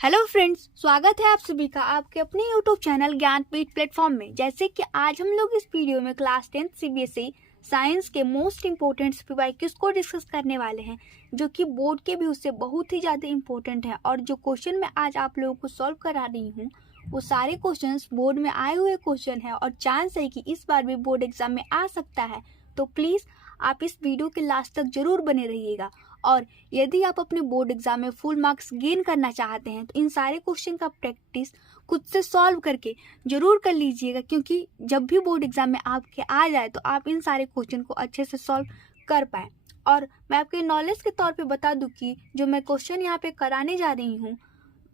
Hello friends, स्वागत है आप सभी का आपके अपने यूट्यूब चैनल ज्ञानपीठ प्लेटफॉर्म में। जैसे कि आज हम लोग इस वीडियो में क्लास 10 सीबीएसई साइंस के मोस्ट इम्पोर्टेंट पीवाईक्यूज को डिस्कस करने वाले हैं, जो कि बोर्ड के व्यू से बहुत ही ज़्यादा इम्पोर्टेंट है। और जो क्वेश्चन मैं आज आप लोगों को सॉल्व करा रही हूँ वो सारे क्वेश्चंस बोर्ड में आए हुए क्वेश्चन है और चांस है कि इस बार भी बोर्ड एग्जाम में आ सकता है। तो प्लीज़ आप इस वीडियो के लास्ट तक जरूर बने रहिएगा। और यदि आप अपने बोर्ड एग्जाम में फुल मार्क्स गेन करना चाहते हैं तो इन सारे क्वेश्चन का प्रैक्टिस खुद से सॉल्व करके जरूर कर लीजिएगा, क्योंकि जब भी बोर्ड एग्जाम में आपके आ जाए तो आप इन सारे क्वेश्चन को अच्छे से सॉल्व कर पाए। और मैं आपके नॉलेज के तौर पे बता दूं कि जो मैं क्वेश्चन यहाँ पे कराने जा रही हूँ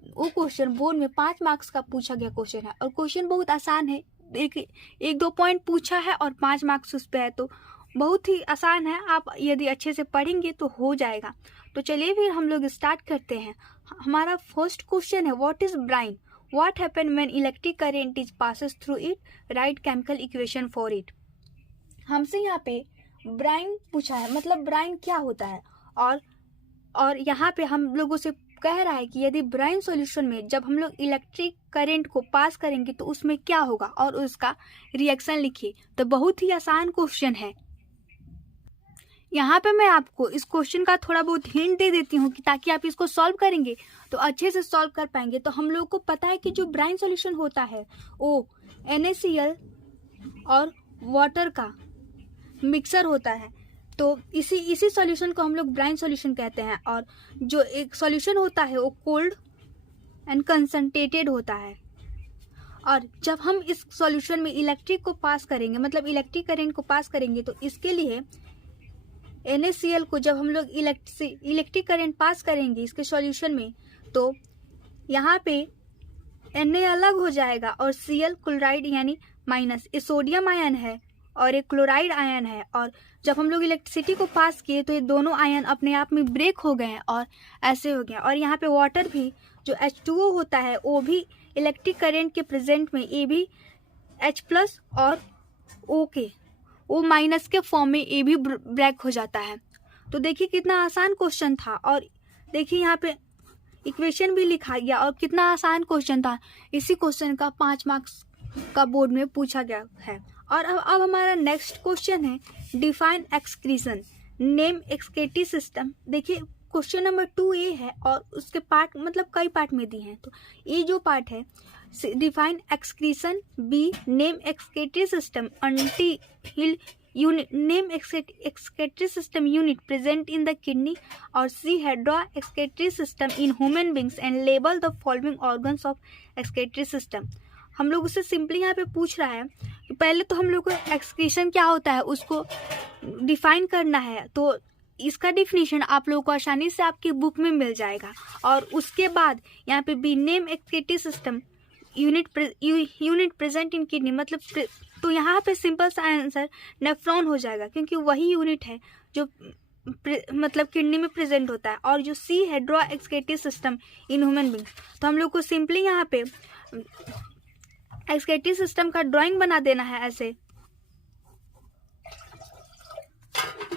वो क्वेश्चन बोर्ड में 5 मार्क्स का पूछा गया क्वेश्चन है और क्वेश्चन बहुत आसान है। एक दो पॉइंट पूछा है और 5 मार्क्स उस पर है, तो बहुत ही आसान है। आप यदि अच्छे से पढ़ेंगे तो हो जाएगा। तो चलिए फिर हम लोग स्टार्ट करते हैं। हमारा फर्स्ट क्वेश्चन है, what is brine, what happen when electric current is passes through it, right chemical equation for it. हमसे यहाँ पे ब्राइन पूछा है, मतलब ब्राइन क्या होता है। और यहाँ पे हम लोगों से कह रहा है कि यदि ब्राइन सॉल्यूशन में जब हम लोग इलेक्ट्रिक करंट को पास करेंगे तो उसमें क्या होगा और उसका रिएक्शन लिखिए। तो बहुत ही आसान क्वेश्चन है। यहाँ पे मैं आपको इस क्वेश्चन का थोड़ा बहुत हिंट दे देती हूँ कि ताकि आप इसको सॉल्व करेंगे तो अच्छे से सॉल्व कर पाएंगे। तो हम लोग को पता है कि जो ब्राइन सॉल्यूशन होता है वो NaCl और वाटर का मिक्सर होता है। तो इसी सॉल्यूशन को हम लोग ब्राइन सॉल्यूशन कहते हैं। और जो एक सॉल्यूशन होता है वो कोल्ड एंड कंसंट्रेटेड होता है। और जब हम इस सॉल्यूशन में इलेक्ट्रिक को पास करेंगे, मतलब इलेक्ट्रिक करंट को पास करेंगे, तो इसके लिए NaCl को जब हम लोग इलेक्ट्रिक करंट पास करेंगे इसके सॉल्यूशन में, तो यहाँ पे Na अलग हो जाएगा और Cl क्लोराइड यानी माइनस, ये सोडियम आयन है और एक क्लोराइड आयन है। और जब हम लोग इलेक्ट्रिसिटी को पास किए तो ये दोनों आयन अपने आप में ब्रेक हो गए हैं और ऐसे हो गया। और यहाँ पे वाटर भी जो H2O होता है वो भी इलेक्ट्रिक करंट के प्रेजेंट में ये भी H+ और O माइनस के फॉर्म में ये भी ब्रेक हो जाता है। तो देखिए कितना आसान क्वेश्चन था। और देखिए यहाँ पे इक्वेशन भी लिखा गया और कितना आसान क्वेश्चन था। इसी क्वेश्चन का 5 मार्क्स का बोर्ड में पूछा गया है। और अब हमारा नेक्स्ट क्वेश्चन है, define excretion, name excretory system. देखिए क्वेश्चन नंबर 2A है और उसके पार्ट मतलब कई पार्ट में दिए हैं। तो ये जो पार्ट है, define excretion, B name excretory system until unit name excretory system unit present in the kidney, और C है draw excretory system in human beings and label the following organs of excretory system। हम लोग उससे simply यहाँ पे पूछ रहा है कि पहले तो हम लोग को एक्सक्रीशन क्या होता है उसको डिफाइन करना है। तो इसका डिफिनीशन आप लोगों को आसानी से आपकी बुक में मिल जाएगा। और उसके बाद यहाँ पे B name excretory system unit present in kidney, मतलब तो यहाँ पे सिंपल सा आंसर नेफ्रॉन हो जाएगा, क्योंकि वही यूनिट है जो मतलब किडनी में प्रेजेंट होता है। और जो सी है draw excretory system in human being, तो हम लोग को सिंपली यहाँ पे एक्सक्रीटरी सिस्टम का ड्राइंग बना देना है। ऐसे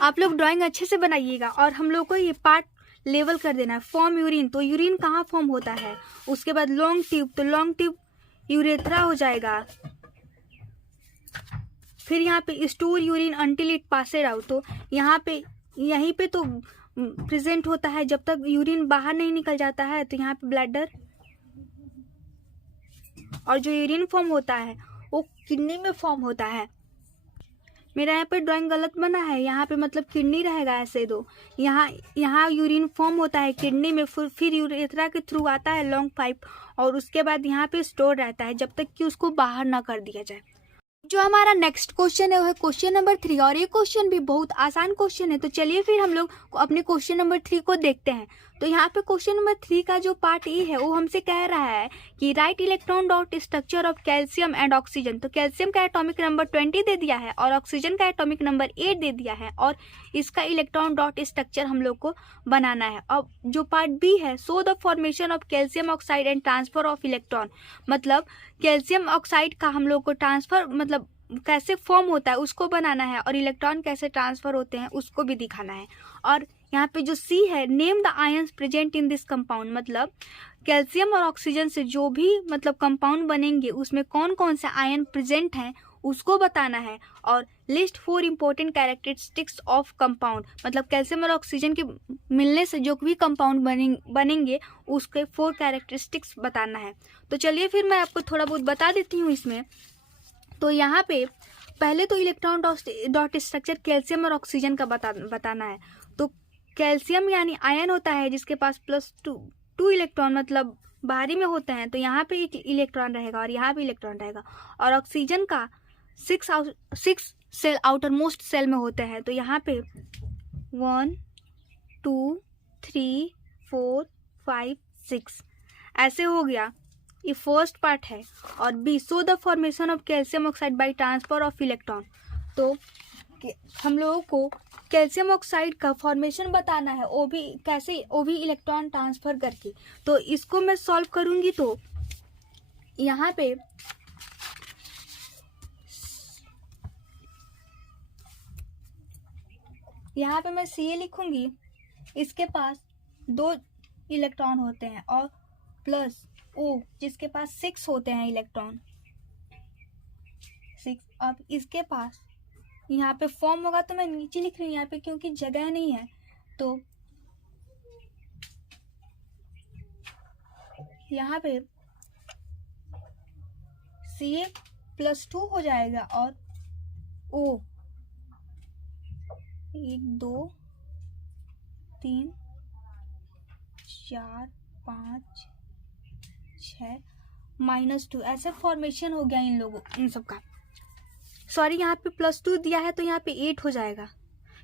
आप लोग ड्राइंग अच्छे से बनाइएगा और हम लोग को ये पार्ट लेवल कर देना है। फॉर्म यूरिन, तो यूरिन कहाँ फॉर्म होता है। उसके बाद लॉन्ग ट्यूब, तो लॉन्ग ट्यूब यूरेथ्रा हो जाएगा। फिर यहाँ पे store urine until it passed out, तो यहाँ पे यहीं पे तो प्रेजेंट होता है जब तक यूरिन बाहर नहीं निकल जाता है। तो यहाँ पे ब्लैडर, और जो यूरिन फॉर्म होता है वो किडनी में फॉर्म होता है। मेरा यहाँ पे ड्राइंग गलत बना है, यहाँ पे मतलब किडनी रहेगा ऐसे दो। यहाँ यूरिन फॉर्म होता है किडनी में, फिर यूरेथ्रा के थ्रू आता है लॉन्ग पाइप, और उसके बाद यहाँ पे स्टोर रहता है जब तक कि उसको बाहर ना कर दिया जाए। जो हमारा नेक्स्ट क्वेश्चन है वो है क्वेश्चन नंबर 3, और ये क्वेश्चन भी बहुत आसान क्वेश्चन है। तो चलिए फिर हम लोग अपने क्वेश्चन नंबर 3 को देखते हैं। तो यहाँ पे क्वेश्चन नंबर 3 का जो पार्ट ए है वो हमसे कह रहा है कि right electron dot structure of calcium and oxygen. तो कैल्शियम का एटॉमिक नंबर 20 दे दिया है और ऑक्सीजन का एटॉमिक नंबर 8 दे दिया है, और इसका इलेक्ट्रॉन डॉट स्ट्रक्चर हम लोग को बनाना है। अब जो पार्ट बी है, show the formation of calcium oxide and transfer of electron, मतलब कैल्शियम ऑक्साइड का हम लोग को ट्रांसफर मतलब कैसे फॉर्म होता है उसको बनाना है, और इलेक्ट्रॉन कैसे ट्रांसफर होते हैं उसको भी दिखाना है। और यहाँ पे जो सी है, name the ions present in this compound, मतलब कैल्शियम और ऑक्सीजन से जो भी मतलब कंपाउंड बनेंगे उसमें कौन कौन से आयन प्रेजेंट हैं उसको बताना है। और list 4 important characteristics of compound, मतलब कैल्शियम और ऑक्सीजन के मिलने से जो भी कंपाउंड बनेंगे उसके 4 कैरेक्टरिस्टिक्स बताना है। तो चलिए फिर मैं आपको थोड़ा बहुत बता देती हूँ इसमें। तो यहाँ पे पहले तो इलेक्ट्रॉन डॉट स्ट्रक्चर कैल्शियम और ऑक्सीजन का बताना है। तो कैल्शियम यानी आयन होता है जिसके पास +2 इलेक्ट्रॉन मतलब बाहरी में होते हैं, तो यहाँ पे एक इलेक्ट्रॉन रहेगा और यहाँ पे इलेक्ट्रॉन रहेगा। और ऑक्सीजन का 6 सेल आउटर मोस्ट सेल में होते हैं, तो यहाँ पे 1 2 3 4 5 6 ऐसे हो गया, ये फर्स्ट पार्ट है। और B show the formation of calcium oxide by transfer of electron. तो हम लोगों को कैल्शियम ऑक्साइड का फॉर्मेशन बताना है, वो भी कैसे, वो भी इलेक्ट्रॉन ट्रांसफर करके। तो इसको मैं सॉल्व करूंगी। तो यहाँ पे मैं Ca लिखूंगी, इसके पास 2 इलेक्ट्रॉन होते हैं और प्लस O जिसके पास 6 होते हैं इलेक्ट्रॉन 6। अब इसके पास यहाँ पे फॉर्म होगा, तो मैं नीचे लिख रही हूँ यहाँ पे क्योंकि जगह नहीं है। तो यहाँ पे Ca+2 हो जाएगा और O 1 2 3 4 5 6 -2 ऐसे फॉर्मेशन हो गया इन सब का। सॉरी, यहाँ पे +2 दिया है तो यहाँ पे 8 हो जाएगा,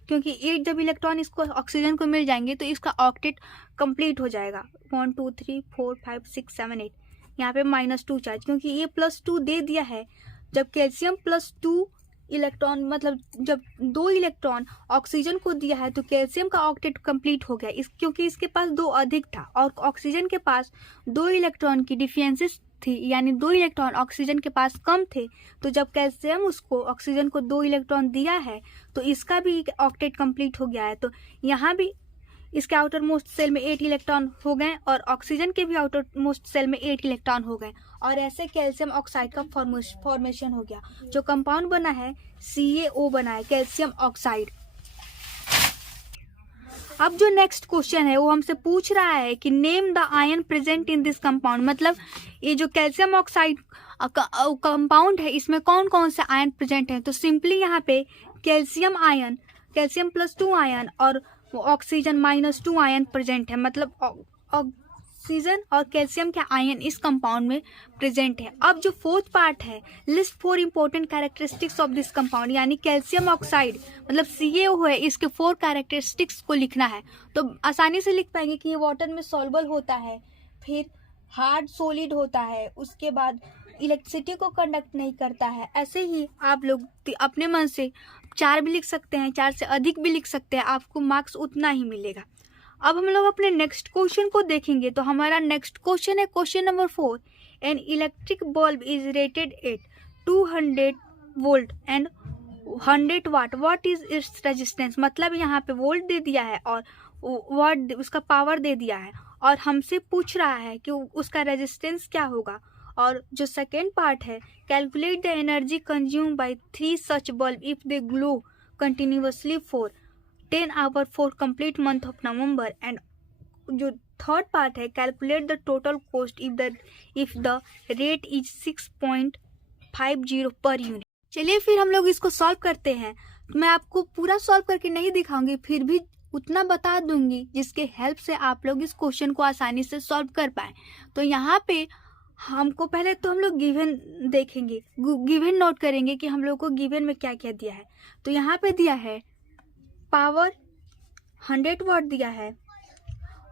क्योंकि 8 जब इलेक्ट्रॉन इसको ऑक्सीजन को मिल जाएंगे तो इसका ऑक्टेट कंप्लीट हो जाएगा। 1 2 3 4 5 6 7 8 यहाँ पे -2 चार्ज, क्योंकि ये +2 दे दिया है। जब कैल्शियम +2 इलेक्ट्रॉन मतलब जब 2 इलेक्ट्रॉन ऑक्सीजन को दिया है तो कैल्शियम का ऑक्टेट कंप्लीट हो गया, क्योंकि इसके पास 2 अधिक था और ऑक्सीजन के पास 2 इलेक्ट्रॉन की डिफियंसेस थी, यानी 2 इलेक्ट्रॉन ऑक्सीजन के पास कम थे। तो जब कैल्शियम उसको ऑक्सीजन को 2 इलेक्ट्रॉन दिया है तो इसका भी ऑक्टेट कंप्लीट हो गया है। तो यहाँ भी इसके आउटर मोस्ट सेल में 8 इलेक्ट्रॉन हो गए और ऑक्सीजन के भी आउटर मोस्ट सेल में 8 इलेक्ट्रॉन हो गए, और ऐसे कैल्शियम ऑक्साइड का फॉर्मेशन हो गया। जो कंपाउंड बना है CaO बना है, कैल्शियम ऑक्साइड। अब जो नेक्स्ट क्वेश्चन है वो हमसे पूछ रहा है कि name the ion present in this compound, मतलब ये जो कैल्शियम ऑक्साइड कंपाउंड है इसमें कौन कौन से आयन प्रेजेंट हैं। तो सिंपली यहाँ पे कैल्शियम आयन, कैल्शियम +2 आयन और ऑक्सीजन -2 आयन प्रेजेंट है, मतलब ऑक्सीजन और कैल्शियम के आयन इस कंपाउंड में प्रेजेंट है। अब जो फोर्थ पार्ट है, list 4 important characteristics of this compound, यानी कैल्शियम ऑक्साइड मतलब CaO है, इसके 4 कैरेक्टरिस्टिक्स को लिखना है। तो आसानी से लिख पाएंगे कि ये वाटर में सॉल्युबल होता है, फिर हार्ड सॉलिड होता है, उसके बाद इलेक्ट्रिसिटी को कंडक्ट नहीं करता है। ऐसे ही आप लोग अपने मन से 4 भी लिख सकते हैं, 4 से अधिक भी लिख सकते हैं, आपको मार्क्स उतना ही मिलेगा। अब हम लोग अपने नेक्स्ट क्वेश्चन को देखेंगे। तो हमारा नेक्स्ट क्वेश्चन है question number 4। An electric bulb is rated at 200 volt and 100 watt, what is its resistance, मतलब यहाँ पे वोल्ट दे दिया है और वाट उसका पावर दे दिया है और हमसे पूछ रहा है कि उसका रेजिस्टेंस क्या होगा। और जो सेकेंड पार्ट है, calculate the energy consume by 3 such bulb if they glow continuously for 10 hour for complete month of November. And जो थर्ड पार्ट है, calculate the total cost if the rate is 6.50 per unit. चलिए फिर हम लोग इसको solve करते हैं। मैं आपको पूरा सॉल्व करके नहीं दिखाऊंगी, फिर भी उतना बता दूंगी जिसके हेल्प से आप लोग इस क्वेश्चन को आसानी से सॉल्व कर पाए। तो यहाँ पे हमको पहले तो हम लोग गिवन देखेंगे, गिवन नोट करेंगे कि हम लोग को गिवन में क्या क्या दिया है। तो यहाँ पे दिया है पावर 100 वाट दिया है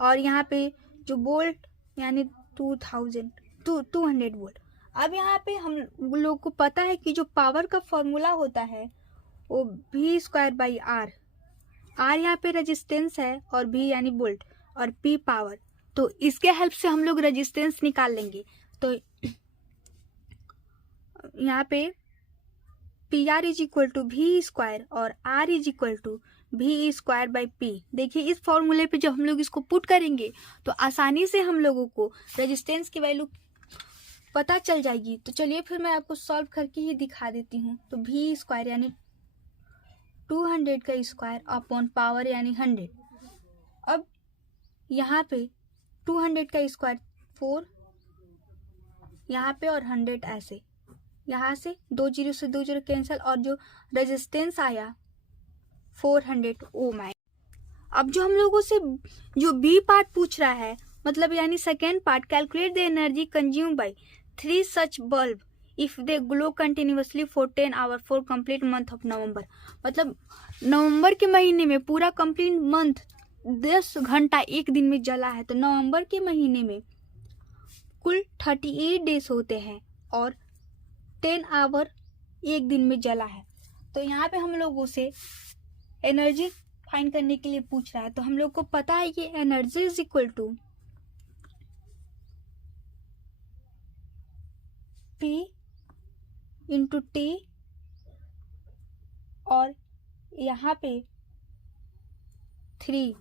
और यहाँ पे जो वोल्ट यानी 200 वोल्ट। अब यहाँ पे हम लोग को पता है कि जो पावर का फॉर्मूला होता है वो V²/R, R यहाँ पे रेजिस्टेंस है और V यानी वोल्ट और P पावर। तो इसके हेल्प से हम लोग रेजिस्टेंस निकाल लेंगे। तो यहाँ पे PR = V² और R = भी स्क्वायर बाई पी। देखिए इस फॉर्मूले पे जब हम लोग इसको पुट करेंगे तो आसानी से हम लोगों को रेजिस्टेंस की वैल्यू पता चल जाएगी। तो चलिए फिर मैं आपको सॉल्व करके ही दिखा देती हूँ। तो भी स्क्वायर यानी 200 का स्क्वायर अपॉन पावर यानी 100। अब यहाँ पे 200 का स्क्वायर 4, यहाँ पे और 100 ऐसे, यहाँ से 2 जीरो से 2 जीरो कैंसिल, और जो रेजिस्टेंस आया 400 ओम आए। अब जो हम लोगों से जो बी पार्ट पूछ रहा है, मतलब यानी second part, calculate the energy consume by 3 such bulb if they glow continuously for 10 hour for complete month of November. मतलब नवंबर के महीने में पूरा कंप्लीट मंथ 10 घंटा एक दिन में जला है, तो नवंबर के महीने में कुल 38 डेज होते हैं और 10 आवर एक दिन में जला है। तो यहाँ पे हम लोगों से एनर्जी फाइंड करने के लिए पूछ रहा है। तो हम लोग को पता है कि energy is equal to P into T, और यहाँ पे 3।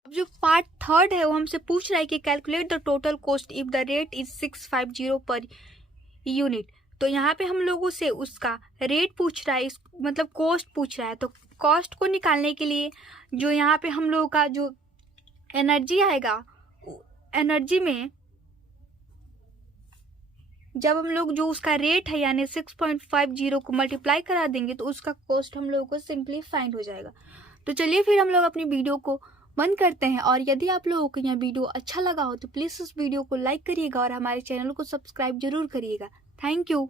अब जो पार्ट थर्ड है वो हमसे पूछ रहा है कि calculate the total cost if the rate is 650 per unit. तो यहाँ पे हम लोगों से उसका रेट पूछ रहा है, मतलब कॉस्ट पूछ रहा है। तो कॉस्ट को निकालने के लिए जो यहाँ पे हम लोगों का जो एनर्जी आएगा, एनर्जी में जब हम लोग जो उसका रेट है यानी 6.50 को मल्टीप्लाई करा देंगे तो उसका कॉस्ट हम लोगों को सिंपली फाइंड हो जाएगा। तो चलिए फिर हम लोग अपनी वीडियो को बंद करते हैं, और यदि आप लोगों को यह वीडियो अच्छा लगा हो तो प्लीज़ उस वीडियो को लाइक करिएगा और हमारे चैनल को सब्सक्राइब जरूर करिएगा। Thank you.